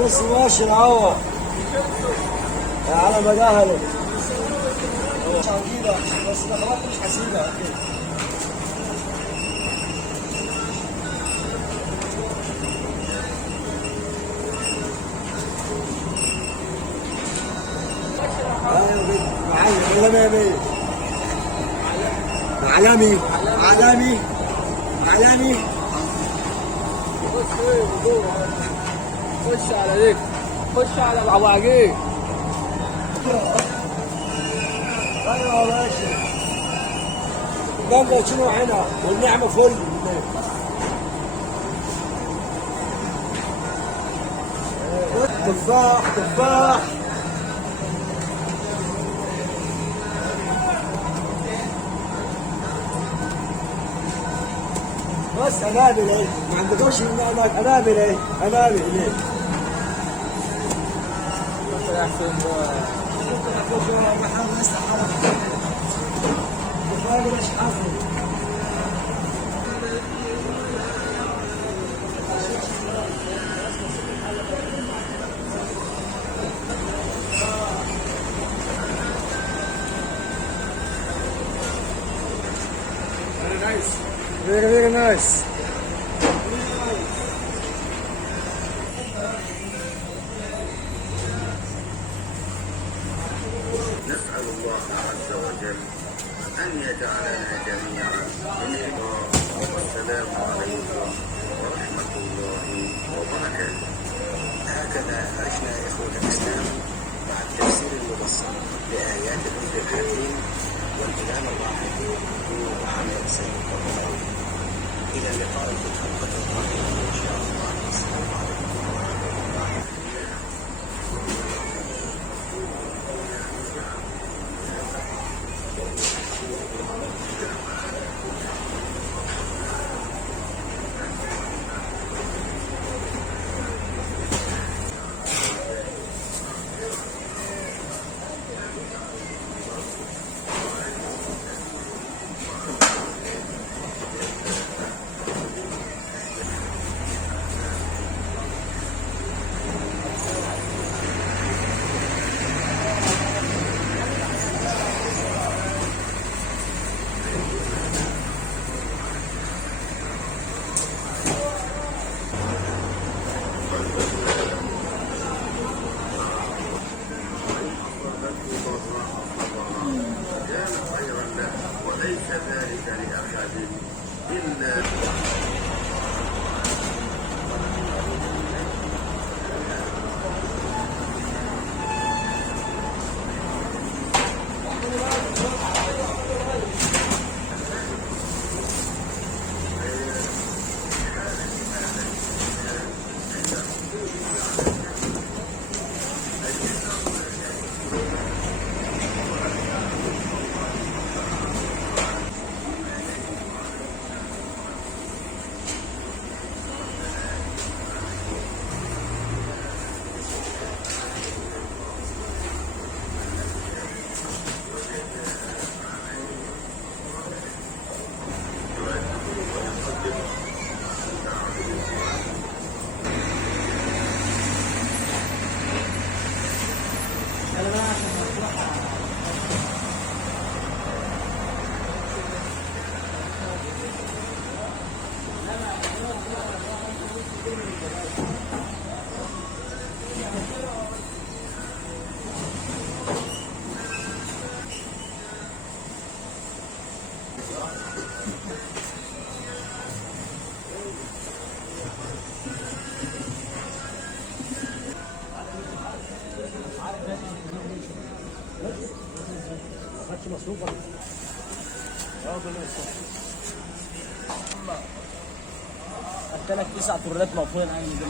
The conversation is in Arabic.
بس ماشي العوض على مداهله مش هنجيبها بس خلاص مش هسيبها اكيد. معلمي علامي علامي. خش على ديك، خش على العواجيب. ايوه يا باشا جنبه شنو هنا والنعمه فل. تفاح تفاح بس انابل ايه ما عندكوش هناك انابل ايه انابل ليه؟ يا حسين very nice. نسأل الله عز وجل أن يجعلنا جميعا من رضاه. والسلام عليكم ورحمة الله وبركاته. هكذا عشنا يا إخوة الإسلام مع التفسير المبسط لآيات الذكر الحكيم والإمام الواحد وعمل سيد الله. إلى اللقاء في الحلقة القادمة إن شاء الله. السلام عليكم ورحمة الله وليس ذلك لأحد إلا مصروفك قلت لك 9 طرات موفورين عندي.